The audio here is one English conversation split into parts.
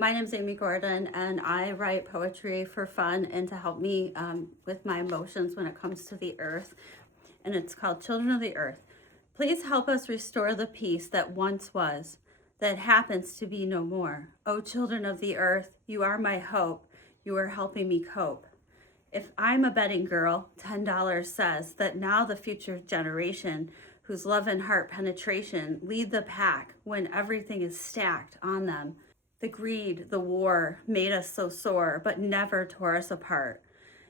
My name's Amy Gordon, and I write poetry for fun and to help me with my emotions when it comes to the earth. And it's called Children of the Earth. Please help us restore the peace that once was, that happens to be no more. O children of the earth, you are my hope. You are helping me cope. If I'm a betting girl, $10 says that now the future generation, whose love and heart penetration lead the pack when everything is stacked on them. The greed, the war made us so sore, but never tore us apart.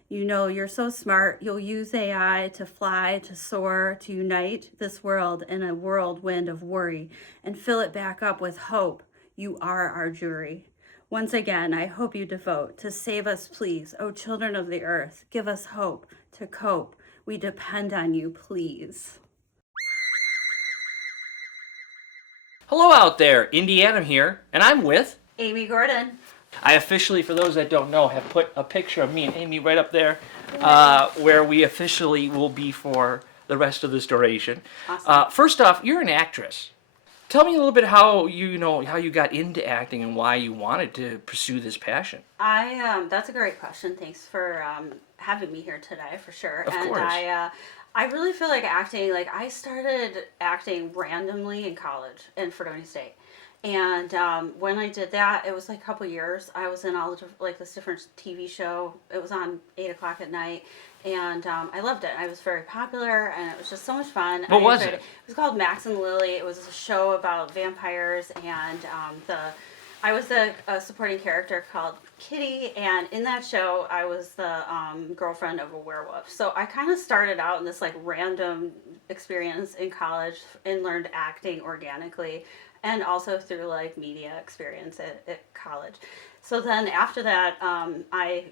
You know, you're so smart, you'll use AI to fly, to soar, to unite this world in a whirlwind of worry and fill it back up with hope. You are our jury. Once again, I hope you devote to save us, please. Oh, children of the earth, give us hope to cope. We depend on you, please. Hello out there, Indie Adam here, and I'm with Amy Gordon. I officially, for those that don't know, have put a picture of me and Amy right up there, where we officially will be for the rest of this duration. Awesome. First off, you're an actress. Tell me a little bit how you got into acting and why you wanted to pursue this passion. That's a great question. Thanks for having me here today, for sure. Of course. I really feel like acting. Like I started acting randomly in college in Fredonia State. And when I did that, it was like a couple years. I was in all the this different TV show. It was on 8 o'clock at night, and I loved it. I was very popular, and it was just so much fun. What was it? It was called Max and Lily. It was a show about vampires, and I was the supporting character called Kitty, and in that show, I was the girlfriend of a werewolf. So I kind of started out in this like random experience in college and learned acting organically. And also through like media experience at college. So then after that, I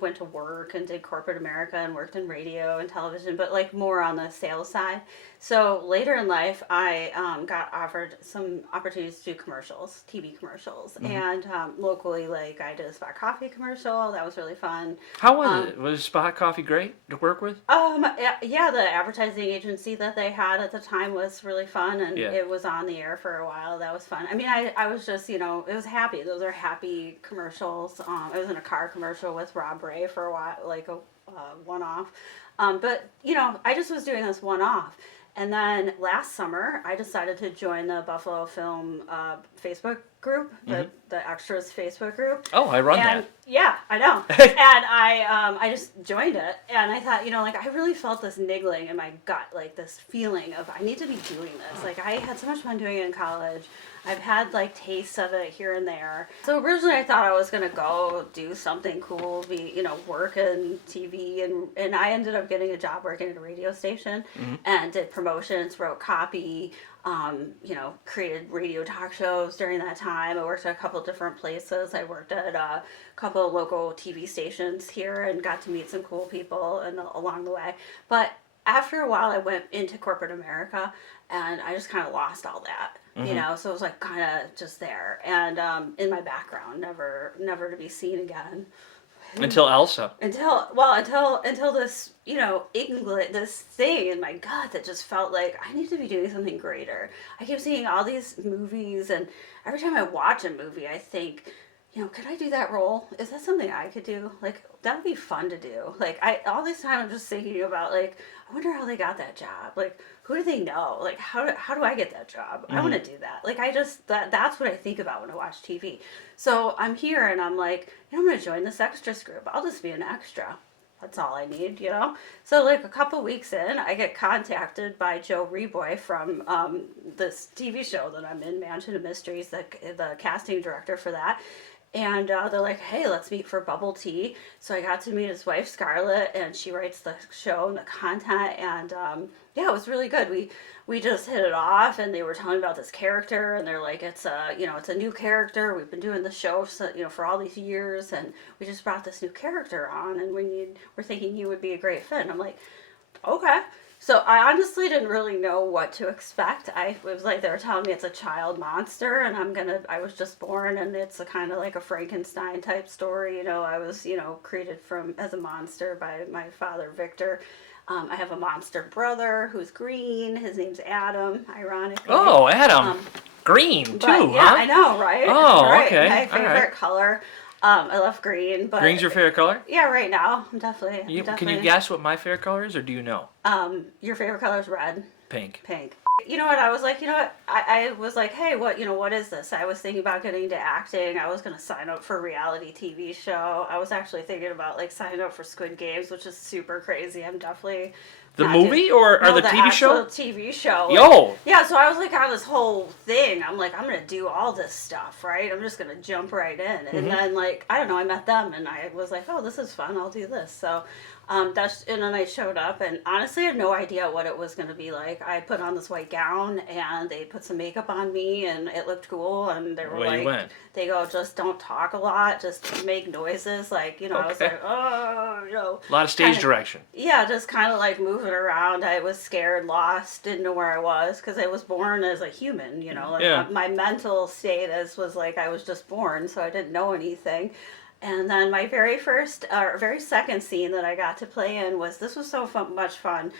went to work and did corporate America and worked in radio and television, but like more on the sales side. So later in life, I got offered some opportunities to do commercials, TV commercials, and locally, like I did a Spot Coffee commercial. That was really fun. How was it? Was Spot Coffee great to work with? Yeah, the advertising agency that they had at the time was really fun, and it was on the air for a while. That was fun. I mean, I was just, it was happy. Those are happy commercials. I was in a car commercial with Rob Ray for a while, like a one-off. But, I just was doing this one-off. And then last summer, I decided to join the Buffalo Film Facebook group, the Extras Facebook group. Oh, I run that. Yeah, I know. And I just joined it, and I thought, I really felt this niggling in my gut, like this feeling of I need to be doing this. Like I had so much fun doing it in college. I've had like tastes of it here and there. So originally I thought I was gonna go do something cool, work in TV, and I ended up getting a job working at a radio station and did promotions, wrote copy, created radio talk shows during that time. I worked at a couple of different places. I worked at a couple of local TV stations here and got to meet some cool people along the way. But after a while I went into corporate America and I just kind of lost all that. So it was like kind of just there and in my background, never to be seen again. Until Elsa. Until this, this thing in my gut that just felt like I need to be doing something greater. I keep seeing all these movies, and every time I watch a movie, I think, could I do that role? Is that something I could do? Like, that would be fun to do. Like, all this time I'm just thinking about, like, I wonder how they got that job. Like, who do they know? Like, how do I get that job? I want to do that. Like, that's what I think about when I watch TV. So I'm here and I'm like, I'm going to join this extras group. I'll just be an extra. That's all I need, So like a couple weeks in, I get contacted by Joe Reboy from this TV show that I'm in, Mansion of Mysteries, the casting director for that. And they're like, hey, let's meet for bubble tea. So I got to meet his wife, Scarlett, and she writes the show and the content. And it was really good. We just hit it off, and they were telling me about this character, and they're like, it's a new character. We've been doing the show, for all these years, and we just brought this new character on, and we're thinking you would be a great fit. And I'm like, okay. So I honestly didn't really know what to expect. It was like they were telling me it's a child monster, and I was just born, and it's a kind of like a Frankenstein type story. I was, created as a monster by my father, Victor. I have a monster brother who's green. His name's Adam, ironically. Oh, Adam. Green too, But yeah, huh? I know, right? Oh, Right. okay. My All favorite right. color. I love green, but Green's your favorite color? yeah, right now, I'm definitely, Can you guess what my favorite color is, or do you know? Your favorite color is red, Pink. pink. You know what? I was like, you know what? I was like, hey, what is this? I was thinking about getting into acting. I was gonna sign up for a reality TV show. I was actually thinking about like signing up for Squid Games, which is super crazy. I'm definitely The not movie or no, the TV show? actual TV show. Yo! Yeah, so I was like on this whole thing. I'm like, I'm gonna do all this stuff, right? I'm just gonna jump right in. And then like, I don't know, I met them and I was like, oh, this is fun. I'll do this. So and then I showed up and honestly I had no idea what it was gonna be like. I put on this white gown and they put some makeup on me and it looked cool and they were Well, you like, went. they go, just don't talk a lot, just make noises. Like, I was Okay. like, oh, A lot of stage direction. yeah, just kind of like moving around. I was scared, lost, didn't know where I was because I was born as a human, like Yeah. my mental status was like I was just born, so I didn't know anything. And then my very second scene that I got to play in this was so much fun.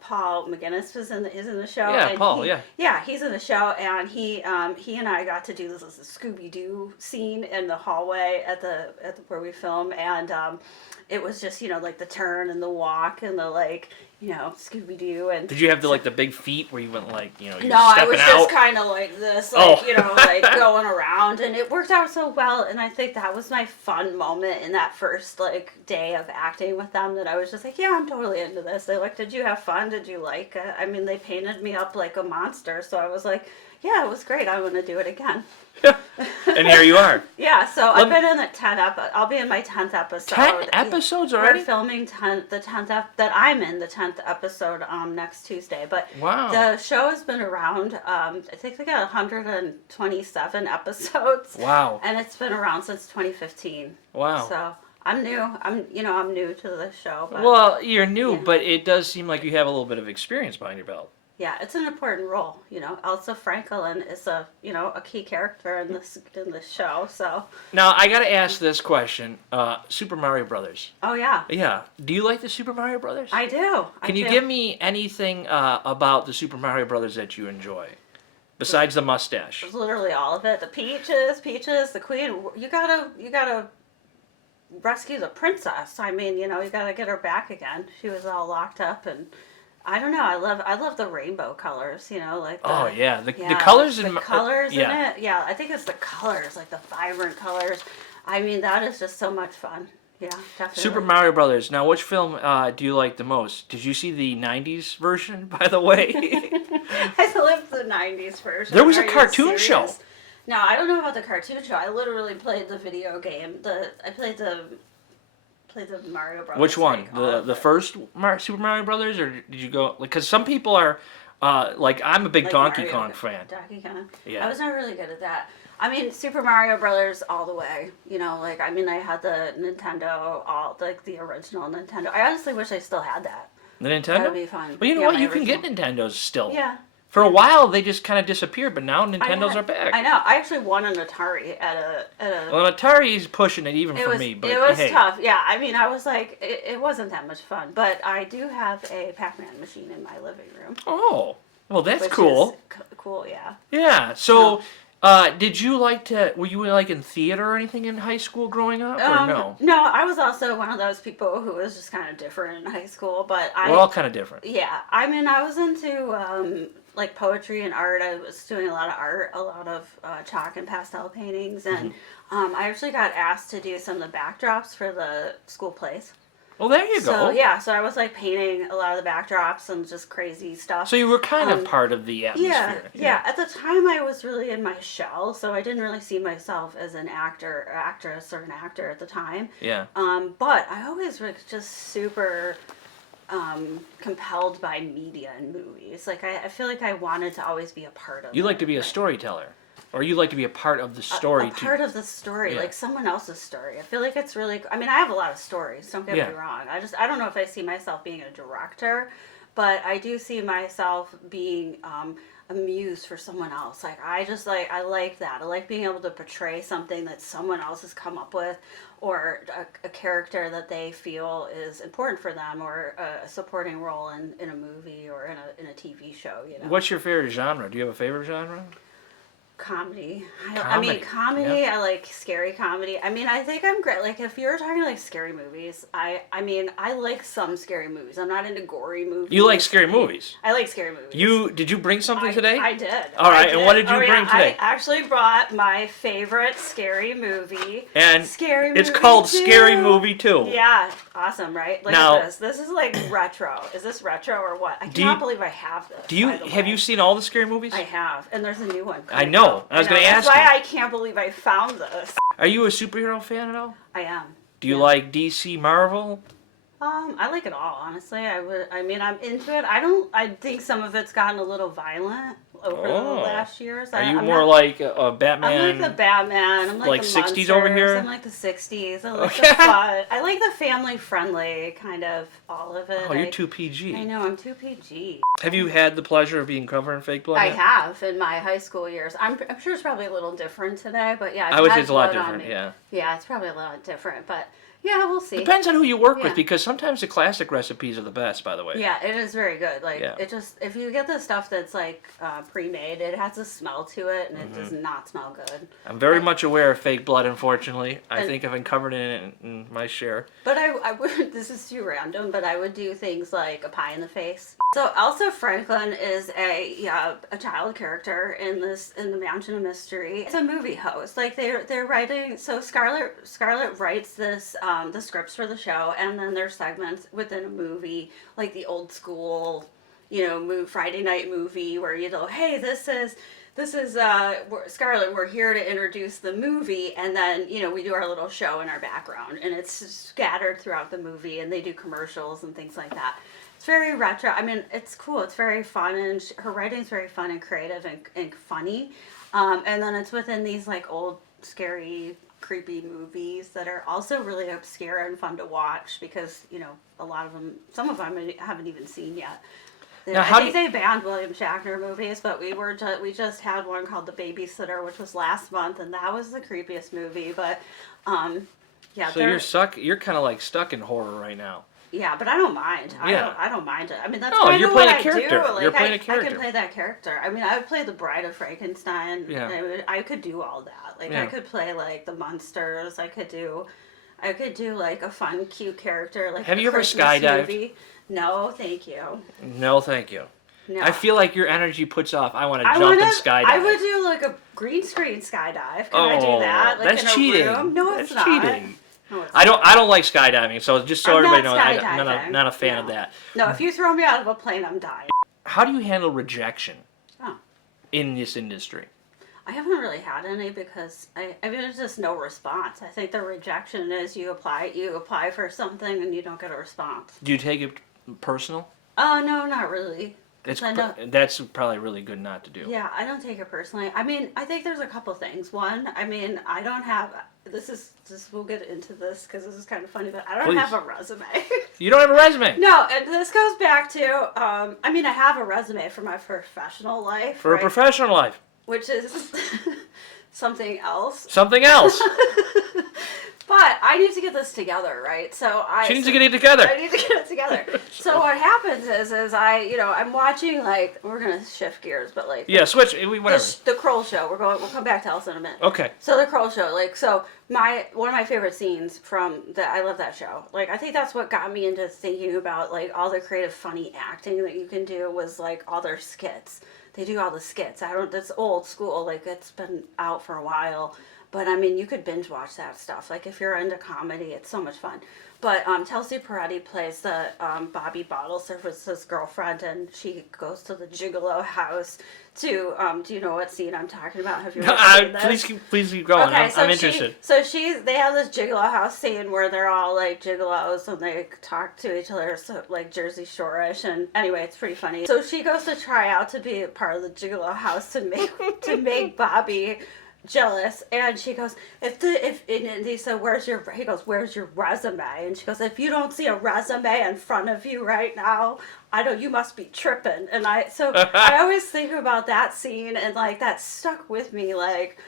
Paul McGinnis is in the show. Yeah, and Paul, yeah. Yeah, he's in the show, and he and I got to do this Scooby Doo scene in the hallway at the where we film, and it was just like the turn and the walk and the like Scooby Doo and. Did you have the big feet where you went you're No, I stepping was out? just kind of like this, like going around, and it worked out so well. And I think that was my fun moment in that first day of acting with them. That I was just like, yeah, I'm totally into this. They're like, did you have fun? Did you like it? I mean, they painted me up like a monster, so I was like, yeah, it was great. I want to do it again. And here you are. Yeah, so I've been in the 10 episode. I'll be in my 10th episode. 10 episodes already? We're filming the 10th that I'm in the 10th episode next Tuesday. But Wow. the show has been around. I think they got 127 episodes. Wow. And it's been around since 2015. Wow. So I'm new. I'm new to the show. But Well, you're new, yeah. but it does seem like you have a little bit of experience behind your belt. yeah, it's an important role. Elsa Franklin is a key character in this show. So. Now, I got to ask this question. Super Mario Brothers. Oh yeah. Yeah. Do you like the Super Mario Brothers? I do. Can you give me anything about the Super Mario Brothers that you enjoy? Besides the mustache. It's literally all of it. The Peaches, the Queen. You gotta rescue the princess. I mean, you gotta get her back again. She was all locked up, and I don't know. I love the rainbow colors. Like Oh yeah, the colors the in colors in yeah. it. Yeah, I think it's the colors, like the vibrant colors. I mean, that is just so much fun. Yeah, definitely. Super Mario Brothers. Now, which film do you like the most? Did you see the '90s version, by the way? I lived the '90s version. There was a Are you cartoon show. serious? No, I don't know about the cartoon show. I literally played the video game. I played the Mario Brothers. Which one? thing, all of The it. first Super Mario Brothers, or did you go? Because some people are, I'm a big Like Donkey Mario- Kong fan. Donkey Kong. Yeah. I was never really good at that. I mean, Super Mario Brothers all the way. I had the Nintendo, the original Nintendo. I honestly wish I still had that. The Nintendo. That would be fun. Well, you know Yeah, what? my You can get original. Nintendos still. Yeah. For a while, they just kind of disappeared, but now Nintendos are back. I know. I actually won an Atari at a. Well, Atari's pushing it even for me, but it was hey. tough. Yeah, I mean, I was like, it wasn't that much fun, but I do have a Pac-Man machine in my living room. Oh, well, that's which cool. is cool, yeah. Yeah. So, did you were you in theater or anything in high school growing up, or no? No, I was also one of those people who was just kind of different in high school, but We're all kind of different. yeah, I mean, I was into poetry and art. I was doing a lot of art, a lot of chalk and pastel paintings, and I actually got asked to do some of the backdrops for the school plays. Well, there you So go. yeah, so I was painting a lot of the backdrops and just crazy stuff. So you were kind of part of the atmosphere. Yeah. At the time, I was really in my shell, so I didn't really see myself as an actor, actress, or an actor at the time. Yeah. But I always was just super compelled by media and movies. I feel like I wanted to always be a part of. You like to be a storyteller, or you like to be a part of the story. A part of the story, Yeah. like someone else's story. I feel like it's really. I mean, I have a lot of stories. Don't get Yeah. me wrong. I don't know if I see myself being a director, but I do see myself being a muse for someone else. Like I just like I like that. I like being able to portray something that someone else has come up with, or a character that they feel is important for them, or a supporting role in a movie or in a TV show. You know. What's your favorite genre? Do you have a favorite genre? Comedy. Comedy, Comedy. yeah. I like scary comedy. I mean, I think I'm great. Like, if you're talking like scary movies, I mean, I like some scary movies. I'm not into gory movies. You like scary movies? I like scary movies. Did you bring something today? I did. All right, I did. and what did you bring yeah, today? I actually brought my favorite scary movie. And Scary it's Movie called 2. Scary Movie 2. Yeah, awesome, right? Look Now- at this. This is like retro. Is this retro or what? I cannot believe I have this. Have you seen all the scary movies? I have, and there's a new one. I know. I was going to ask That's why you. I can't believe I found this. Are you a superhero fan at all? I am. Do you like DC, Marvel? I like it all, honestly. I mean, I'm into it. I think some of it's gotten a little violent over the last years. Are you I'm more not, like a Batman? I'm like the Batman. I'm like the 60s monsters. over here? I'm like the 60s. I like the fun. I like the family-friendly kind of all of it. Oh, you're too PG. I know, I'm too PG. Have you had the pleasure of being covered in fake blood? I have in my high school years. I'm sure it's probably a little different today, but yeah. I would say had it's a lot blood on different, me. yeah. Yeah, it's probably a lot different, but yeah, we'll see. Depends on who you work Yeah. with, because sometimes the classic recipes are the best, by the way. Yeah, it is very good. Like Yeah. it just if you get the stuff that's like pre-made, it has a smell to it, and it does not smell good. I'm very much aware of fake blood, unfortunately. I think I've been covered in it in my share. But I would. This is too random, but I would do things like a pie in the face. So Elsa Franklin is a child character in the Mansion of Mystery. It's a movie host. Like they're writing. So Scarlett writes this the scripts for the show, and then there's segments within a movie, like the old school, Friday night movie where hey, this is Scarlett, we're here to introduce the movie, and then we do our little show in our background, and it's scattered throughout the movie, and they do commercials and things like that. It's very retro. I mean, it's cool. It's very fun, and her writing's very fun and creative and funny. And then it's within these like old scary creepy movies that are also really obscure and fun to watch because a lot of them, some of them I haven't even seen yet. Now, I think they banned William Shatner movies, but we just had one called The Babysitter, which was last month, and that was the creepiest movie. But yeah. So you're kind of like stuck in horror right now. Yeah, but I don't mind. Yeah. I don't mind it. I mean, that's No, kind you're of playing what a character. I do. Like, You're playing a I character. can play that character. I mean, I would play the Bride of Frankenstein. Yeah. I could do all that. Like, Yeah. I could play like the monsters. I could do like a fun, cute character. Like, Have a you ever Christmas skydived? movie. No, thank you. No, thank you. No. I feel like your energy puts off. I want to I jump wanna- and skydive. I would do like a green screen skydive. Can I do that? Like that's in a cheating. room? No, it's That's not. cheating. No, it's I don't like skydiving, so just so I'm everybody not knows, I'm skydiving. not a fan of No. that. No, if you throw me out of a plane, I'm dying. How do you handle rejection Oh. in this industry? I haven't really had any because I mean there's just no response. I think the rejection is you apply for something and you don't get a response. Do you take it personal? Oh no, not really. That's probably really good not to do. Yeah, I don't take it personally. I mean, I think there's a couple things. One, I mean, I don't have. We'll get into this because this is kind of funny, but I don't Please. have a resume. You don't have a resume? No, and this goes back to. I mean, I have a resume for my professional life. For a professional life. Which is something else. Something else. But I need to get this together, right? She needs to get it together. I need to get it together. So what happens is I'm watching, like, we're gonna shift gears, but like Yeah, switch. Whatever. the Kroll show. We'll come back to Elsa in a minute. Okay. So the Kroll show, like, one of my favorite scenes from I love that show. Like, I think that's what got me into thinking about like all the creative, funny acting that you can do was like all their skits. They do all the skits. That's old school. Like, it's been out for a while. But, I mean, you could binge watch that stuff. Like, if you're into comedy, it's so much fun. But Chelsea Peretti plays the Bobby Bottle Service's girlfriend, and she goes to the Gigolo house to, do you know what scene I'm talking about? Have you ever seen this? Please keep going. Okay, I'm interested. They have this Gigolo house scene where they're all like gigolos and they talk to each other, so like Jersey Shore-ish, and anyway, it's pretty funny. So she goes to try out to be a part of the Gigolo house to make Bobby jealous, and she goes, and he said, he goes, where's your resume? And she goes, if you don't see a resume in front of you right now, you must be tripping. And I always think about that scene, and like that stuck with me, like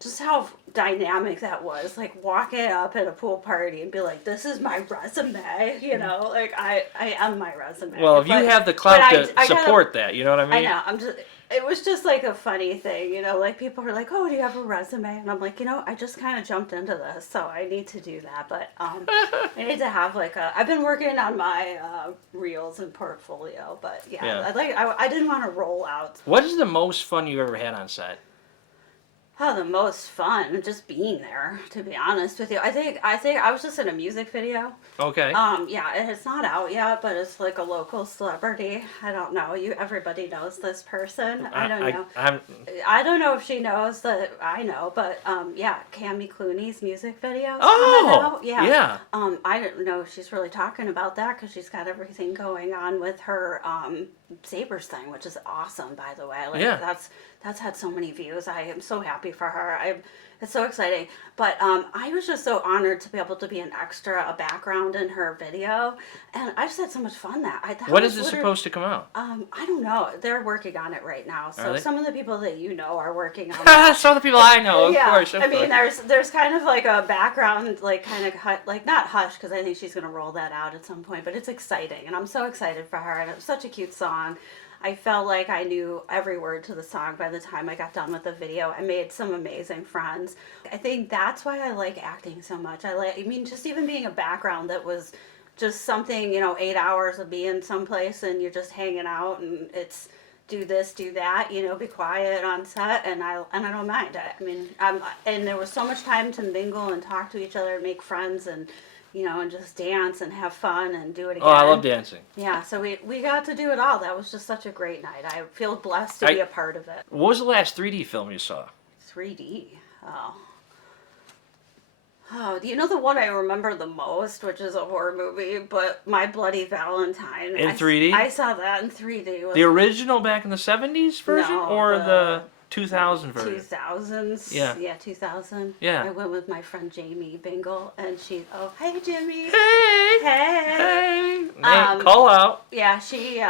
just how dynamic that was, like walking up at a pool party and be like, this is my resume, like I am my resume. Well, if you have the clout to support that, you know what I mean? I know, it was just like a funny thing, like people were like, oh, do you have a resume? And I'm like, I just kind of jumped into this, so I need to do that. But I need to have I've been working on my reels and portfolio, but yeah. I didn't want to roll out. What is the most fun you ever had on set? Oh, the most fun, just being there, to be honest with you. I think I was just in a music video. Okay. Yeah, it's not out yet, but it's like a local celebrity. I don't know. Everybody knows this person. I don't know. I don't know if she knows that I know, but yeah, Cammy Clooney's music video. Oh, yeah. I don't know if she's really talking about that because she's got everything going on with her Sabres thing, which is awesome, by the way. That's had so many views. I am so happy for her. It's so exciting. But I was just so honored to be able to be an extra, a background in her video, and I just had so much fun When is this supposed to come out? I don't know. They're working on it right now. So some of the people that you know are working on it. Some of the people I know, of course. I mean, there's kind of like a background, like kind of like not hush, because I think she's gonna roll that out at some point. But it's exciting, and I'm so excited for her. And it was such a cute song. I felt like I knew every word to the song by the time I got done with the video. I made some amazing friends. I think that's why I like acting so much. Just even being a background that was just something, 8 hours of being someplace and you're just hanging out and it's do this, do that, be quiet on set, and I don't mind. And there was so much time to mingle and talk to each other and make friends and and just dance and have fun and do it again. Oh, I love dancing. Yeah, so we got to do it all. That was just such a great night. I feel blessed to be a part of it. What was the last 3D film you saw? 3D? Oh, the one I remember the most, which is a horror movie, but My Bloody Valentine. In 3D? I saw that in 3D. The original back in the 70s version? No, or the 2000 version? 2000s. Yeah. Yeah, 2000. Yeah. I went with my friend Jamie Bingle, and hey Jimmy. Hey. Call out. Yeah, she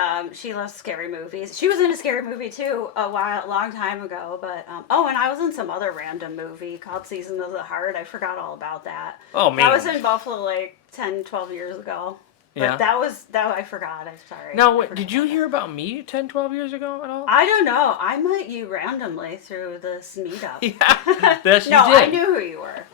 loves scary movies. She was in a scary movie too a long time ago, but and I was in some other random movie called Season of the Heart. I forgot all about that. Oh man. That was in Buffalo like 10, 12 years ago. Yeah. But that I forgot. I'm sorry. Now, did you hear about me 10, 12 years ago at all? I don't know. I met you randomly through this meetup. Yeah, that's no, you did. I knew who you were.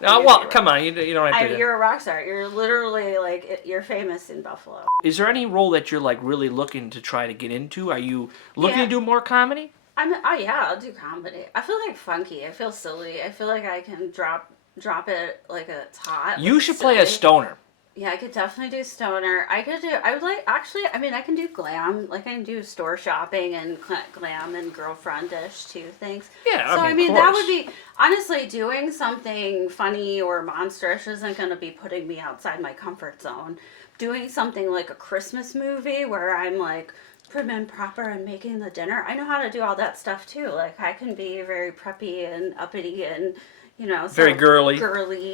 Come on, you don't have to. You're a rock star. You're literally you're famous in Buffalo. Is there any role that you're like really looking to try to get into? Are you looking to do more comedy? I'll do comedy. I feel like funky. I feel silly. I feel like I can drop it like it's hot. You should play a stoner. Yeah, I could definitely do stoner. I can do glam. Like I can do store shopping and glam and girlfriend-ish too things. Yeah, so of that would be, honestly, doing something funny or monsterish isn't going to be putting me outside my comfort zone. Doing something like a Christmas movie where I'm like prim and proper and making the dinner. I know how to do all that stuff too. Like I can be very preppy and uppity and very girly.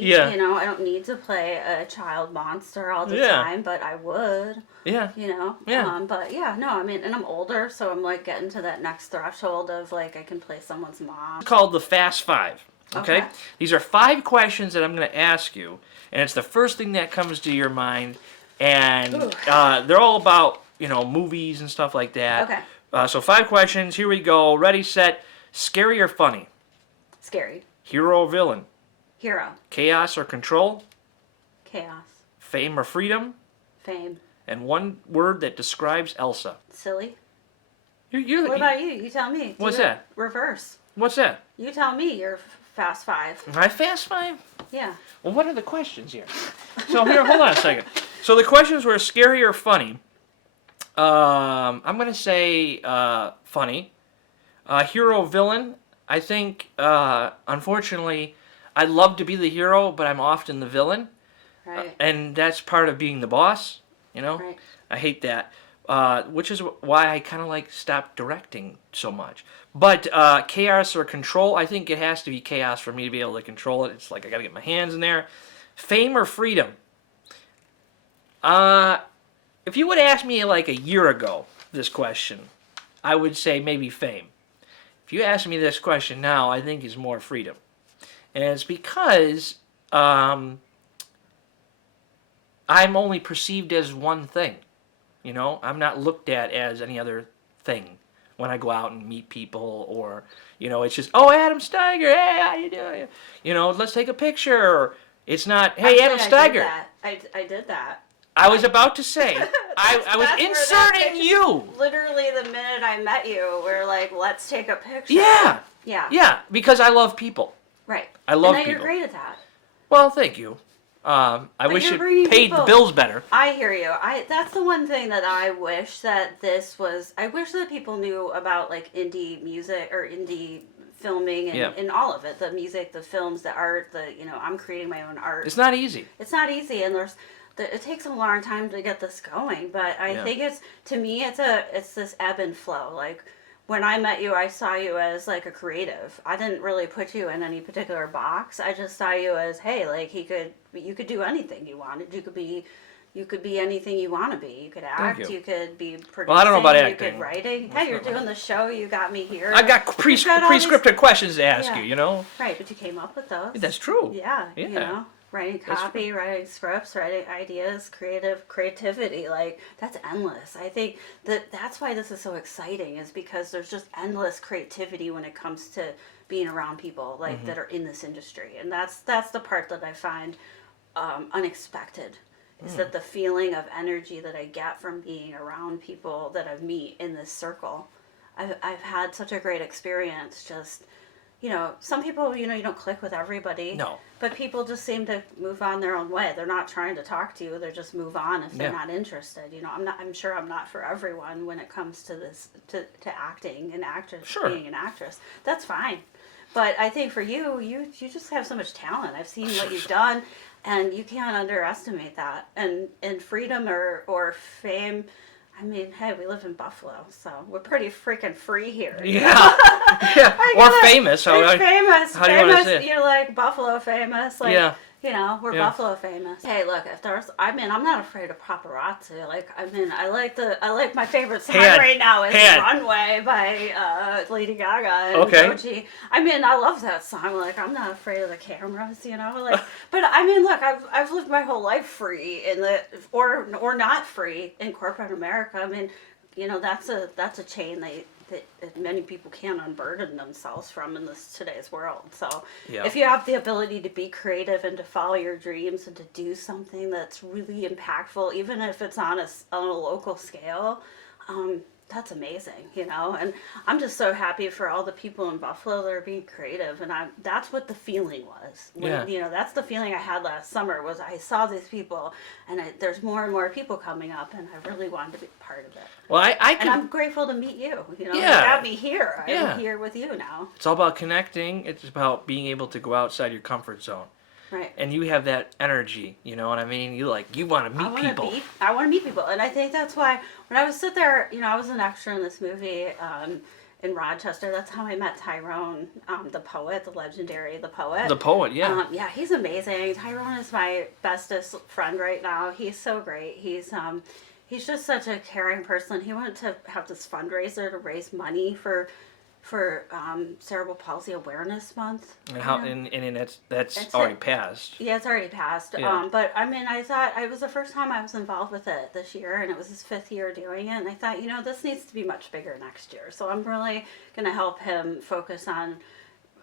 Yeah. I don't need to play a child monster all the time, but I would. Yeah. Yeah. But yeah, no, and I'm older, so I'm like getting to that next threshold of like I can play someone's mom. It's called the Fast Five. Okay? These are 5 questions that I'm going to ask you, and it's the first thing that comes to your mind, and they're all about movies and stuff like that. Okay. So 5 questions. Here we go. Ready, set. Scary or funny? Scary. Hero or villain? Hero. Chaos or control? Chaos. Fame or freedom? Fame. And one word that describes Elsa. Silly. What about you? You tell me. What's that? Reverse. What's that? You tell me your Fast 5. My Fast 5? Yeah. Well, what are the questions here? So here, hold on a second. So the questions were scary or funny. I'm going to say funny. Hero, villain. I think, unfortunately, I'd love to be the hero, but I'm often the villain. Right. And that's part of being the boss, Right. I hate that. which is why I kind of like stopped directing so much. But chaos or control, I think it has to be chaos for me to be able to control it. It's like I got to get my hands in there. Fame or freedom? If you would ask me like a year ago this question, I would say maybe fame. If you ask me this question now, I think it's more freedom. And it's because I'm only perceived as one thing. You know, I'm not looked at as any other thing when I go out and meet people, or, you know, it's just, oh, Adam Steigert, hey, how you doing? You know, let's take a picture. It's not, hey, Adam Steigert. I did that. I was about to say, I was inserting you. Literally the minute I met you, we're like, let's take a picture. Yeah. Yeah. Yeah, because I love people. Right. I love and people. You're great at that. Well, thank you. I wish it paid the bills better. I hear you. That's the one thing that I wish that this was. I wish that people knew about like indie music or indie filming and all of it. The music, the films, the art, I'm creating my own art. It's not easy. It's not easy, and it takes a long time to get this going, but I think it's this ebb and flow. Like when I met you, I saw you as like a creative. I didn't really put you in any particular box. I just saw you as, hey, like you could do anything you wanted. You could be anything you want to be. You could act. You could be producing. Well, I don't know about acting. You could writing. Hey, you're doing the show. You got me here. I got pre-scripted questions to ask you. You know. Right, but you came up with those. That's true. Yeah. You know. Writing copy, writing scripts, writing ideas, creativity, like that's endless. I think that's why this is so exciting, is because there's just endless creativity when it comes to being around people like that are in this industry, and that's the part that I find unexpected. Is that the feeling of energy that I get from being around people that I meet in this circle. I've had such a great experience. Just, you know, some people, you know, you don't click with everybody. No. But people just seem to move on their own way. They're not trying to talk to you. They just move on if they're not interested. You know, I'm sure I'm not for everyone when it comes to this, to acting and being an actress. That's fine. But I think for you just have so much talent. I've seen what you've done, and you can't underestimate that. And freedom or fame, I mean, hey, we live in Buffalo, so we're pretty freaking free here. Yeah. Yeah. Or famous. Famous. How do you want to say it? You're like Buffalo famous. Like, yeah. You know, we're Buffalo famous. Hey, look, I'm not afraid of paparazzi. Like, I like my favorite song right now is Runway by Lady Gaga and Doechii. I love that song. Like, I'm not afraid of the cameras, you know? Like, but look, I've lived my whole life free or not free in corporate America. I mean, you know, that's a chain that many people can't unburden themselves from in today's world. So if you have the ability to be creative and to follow your dreams and to do something that's really impactful, even if it's on a local scale, that's amazing, you know. And I'm just so happy for all the people in Buffalo that are being creative, and that's what the feeling was. You know, that's the feeling I had last summer, was I saw these people, and there's more and more people coming up, and I really wanted to be part of it. Well, and I'm grateful to meet you. You know, you got me here. I'm here with you now. It's all about connecting. It's about being able to go outside your comfort zone. Right. And you have that energy, you know what I mean? You want to meet people. I want to meet people. And I think that's why when I was there, you know, I was an extra in this movie in Rochester. That's how I met Tyrone, the poet, the legendary, the poet. The poet, yeah. Yeah, he's amazing. Tyrone is my bestest friend right now. He's so great. He's just such a caring person. He wanted to have this fundraiser to raise money for Cerebral Palsy Awareness Month. And that's already passed. Yeah, it's already passed. Yeah. But I mean, I thought it was the first time I was involved with it this year, and it was his 5th year doing it. And I thought, you know, this needs to be much bigger next year. So I'm really going to help him focus on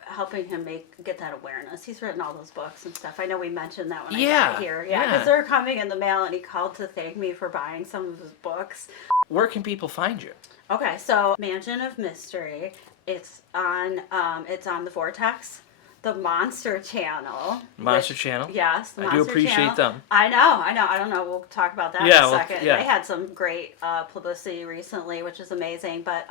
helping him get that awareness. He's written all those books and stuff. I know we mentioned that when I got here. Yeah, because they're coming in the mail, and he called to thank me for buying some of his books. Where can people find you? Okay, so Mansion of Mystery. It's on the Vortex. the Monster Channel. Monster Channel. Yes, the I Monster do appreciate Channel. them. I know. I don't know. We'll talk about that Yeah, in a well, second. yeah. They had some great publicity recently, which is amazing. But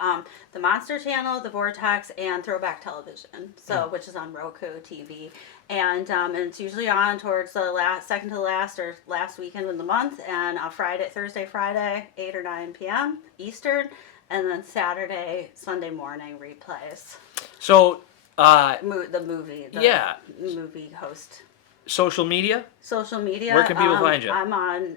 the Monster Channel, the Vortex, and Throwback Television, which is on Roku TV, and it's usually on towards the second to last or last weekend of the month, and Thursday, Friday, 8 or 9 p.m. Eastern, and then Saturday, Sunday morning replays. So. The movie host. Social media? Social media. Where can people find you? I'm on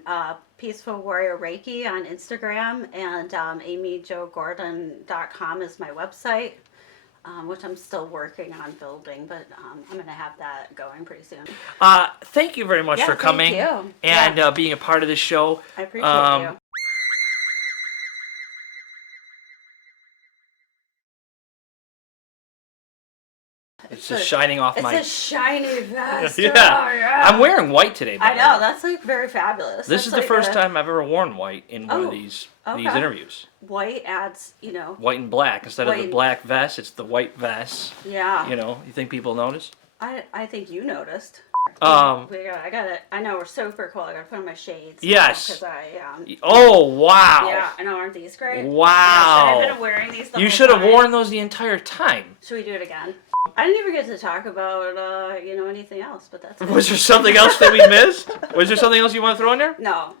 Peaceful Warrior Reiki on Instagram, and amyjogordon.com is my website, which I'm still working on building, but I'm going to have that going pretty soon. Thank you very much for coming you. and being a part of this show. I appreciate you. It's just shining off my... It's a shiny vest. Yeah. Oh, yeah. I'm wearing white today. I know. That's like very fabulous. This is the first time I've ever worn white in one of these interviews. White adds, White and black. Instead of the black vest, it's the white vest. Yeah. You think people notice? I think you noticed. I got it. I know we're super cool. I gotta put on my shades. Yes. Because oh wow. Yeah, I know. Aren't these great? Wow. I've been wearing these. You should have worn those the entire time. Should we do it again? I didn't even get to talk about anything else, but that's. Was there something else that we missed? Was there something else you want to throw in there? No.